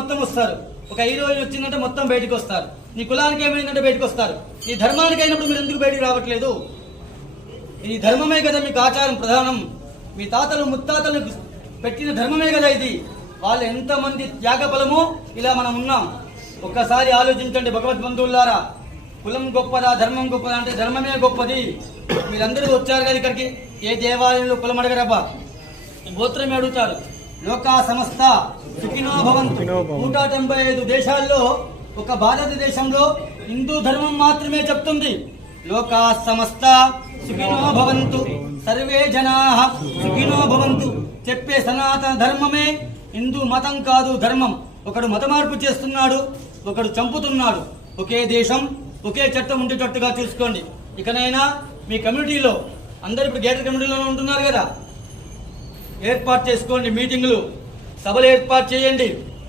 మొత్తం వస్తారు. ఒక హీరోయిన్ వచ్చిందంటే మొత్తం బయటకు వస్తారు. నీ కులానికి ఏమైందంటే బయటకు వస్తారు. నీ ధర్మానికి అయినప్పుడు మీరు ఎందుకు బయటికి రావట్లేదు? ఈ ధర్మమే కదా మీకు ఆచారం ప్రధానం. మీ తాతలు ముత్తాతలు పెట్టిన ధర్మమే కదా ఇది. వాళ్ళు ఎంతమంది త్యాగ బలమో ఇలా మనం ఉన్నాం. ఒక్కసారి ఆలోచించండి భగవద్బంధువులారా. కులం గొప్పదా ధర్మం గొప్పదా అంటే ధర్మమే గొప్పది. మీరందరూ వచ్చారు కదా ఇక్కడికి. ఏ దేవాలయంలో కులం అడగరబ్బా, గోత్రమే అడుగుతారు. లోకా సమస్త సుఖినో భవంతు. 195 దేశాల్లో ఒక భారతదేశంలో హిందూ ధర్మం మాత్రమే చెప్తుంది లోకా సమస్త సుఖినో భవంతు, సర్వే జనాః సుఖినో భవంతు. చెప్పే సనాతన ధర్మమే హిందూ మతం కాదు, ధర్మం. ఒకడు మత మార్పు చేస్తున్నాడు, ఒకడు చంపుతున్నాడు. ఒకే దేశం ఒకే చట్టం ఉండేటట్టుగా చూసుకోండి. ఇకనైనా మీ కమ్యూనిటీలో అందరు ఇప్పుడు గేటర్ కమ్యూనిటీలో ఉంటున్నారు కదా, ఏర్పాటు చేసుకోండి. మీటింగులు, సభలు ఏర్పాటు చేయండి.